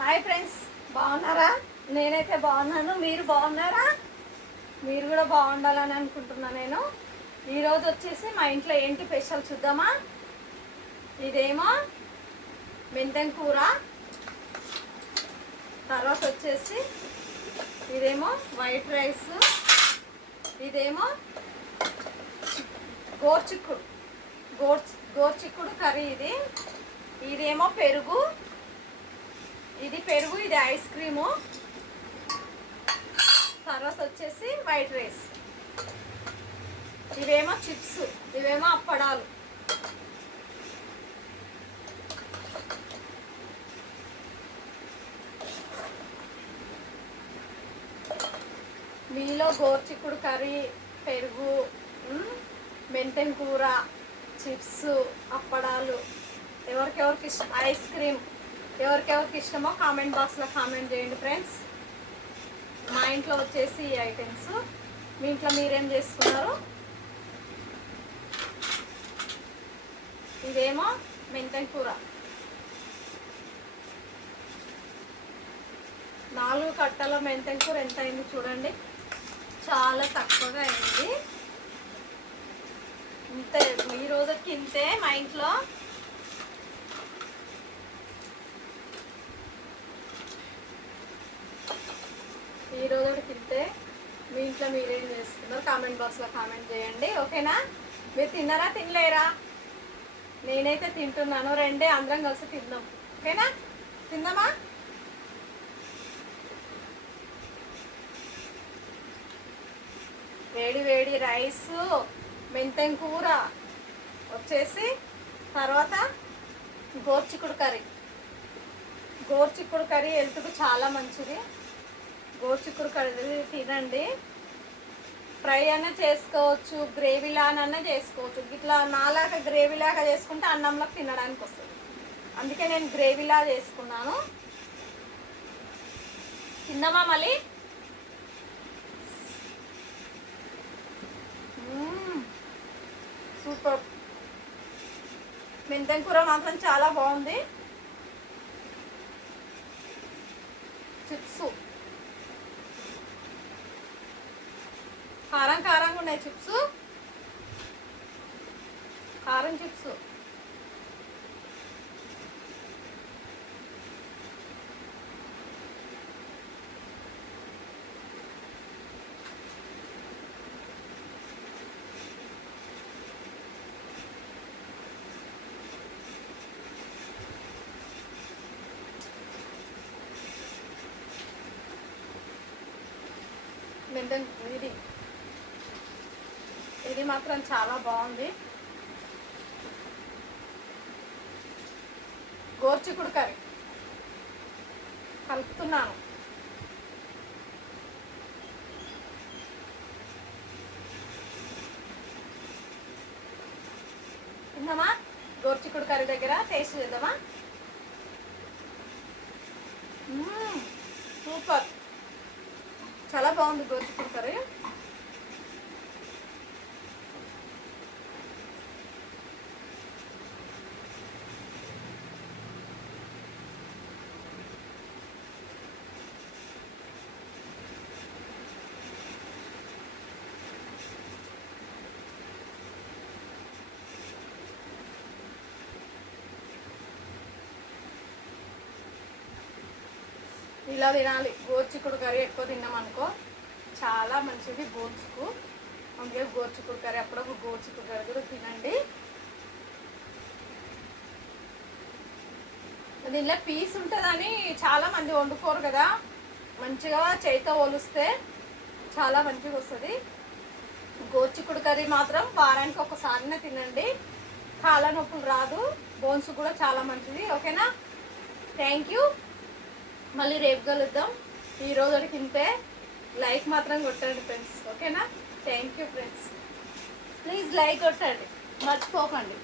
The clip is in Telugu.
హాయ్ ఫ్రెండ్స్, బాగున్నారా? నేనైతే బాగున్నాను. మీరు బాగున్నారా? మీరు కూడా బాగుండాలని అనుకుంటున్నా. నేను ఈరోజు వచ్చేసి మా ఇంట్లో ఏంటి స్పెషల్ చూద్దామా. ఇదేమో మెంతెం కూర, తర్వాత వచ్చేసి ఇదేమో వైట్ రైస్, ఇదేమో గోర్చిక్కుడు గోర్చిక్కుడు కర్రీ, ఇదేమో పెరుగు, ఇది పెరుగు, ఇది ఐస్ క్రీము, తర్వాత వచ్చేసి వైట్ రైస్, ఇవేమో చిప్స్, ఇవేమో అప్పడాలు. మీలో గోర్చిక్కుడు కర్రీ, పెరుగు, మెంతెం కూర, చిప్స్, అప్పడాలు ఎవరికెవరికి ఇష్టం, ఐస్ క్రీమ్ ఎవరికెవరికి ఇష్టమో కామెంట్ బాక్స్లో కామెంట్ చేయండి ఫ్రెండ్స్. మా ఇంట్లో వచ్చేసి ఈ ఐటమ్స్. మీ ఇంట్లో మీరేం చేసుకున్నారు? ఇదేమో మెంతెం కూర, 4 కట్టల మెంతెం కూర ఎంత అయింది చూడండి, చాలా తక్కువగా అయింది. ఇంతే, ఈ రోజుకి ఇంతే మా ఇంట్లో. ఈ రోజుకి ఇంతే. మీ ఇంట్లో మీరేం చేస్తున్నారు కామెంట్ బాక్స్లో కామెంట్ చేయండి, ఓకేనా? మీరు తిన్నారా, తినలేరా? నేనైతే తింటున్నాను. రండి అందరం కలిసి తిందాం, ఓకేనా? తిందామా? వేడి వేడి రైసు, మెంతెం కూర వచ్చేసి, తర్వాత గోర్చిక్కుడు కర్రీ హెల్త్కు చాలా మంచిది. గోర్చిక్కుడు కర్రీ తినండి. ఫ్రై అయినా చేసుకోవచ్చు, గ్రేవీలానన్నా చేసుకోవచ్చు. ఇట్లా నాలాగా గ్రేవీలాగా చేసుకుంటే అన్నంలో తినడానికి వస్తుంది. అందుకే నేను గ్రేవీలా చేసుకున్నాను. తిందామా మళ్ళీ? సూపర్. మెంతెం కూర మాత్రం చాలా బాగుంది. చిప్స్ కారంగా ఉన్నాయి, చిప్స్ కారం చిప్స్. మెంతెం ఇది మాత్రం చాలా బాగుంది. గోర్చిక్కుడు కర్రీ కలుపుతున్నాను. తిందామా? గోర్చిక్కుడు కర్రీ దగ్గర టేస్ట్ చేద్దామా? సూపర్, చాలా బాగుంది గోర్చిక్కుడు కర్రీ. ఇలా తినాలి. గోర్చిక్కుడు కర్రీ ఎక్కువ తిన్నామనుకో చాలా మంచిది బోన్స్కు. అందుకే గోర్చిక్కుడు కర్రీ, అప్పుడప్పుడు గోర్చిక్కుడు కర్రీ కూడా తినండి. దీనిలో పీస్ ఉంటుందని చాలామంది వండుకోరు కదా. మంచిగా చేతితో ఒలిస్తే చాలా మంచిగా వస్తుంది. గోర్చిక్కుడు కర్రీ మాత్రం వారానికి ఒకసారినే తినండి. కాళ్ళ నొప్పులు రాదు, బోన్స్ కూడా చాలా మంచిది, ఓకేనా? Thank you. మళ్ళీ రేపు కలుద్దాం. ఈ రోజుకి ఇంతే. లైక్ మాత్రం కొట్టండి ఫ్రెండ్స్, ఓకేనా? Thank you friends. Please like కొట్టండి, మర్చిపోకండి.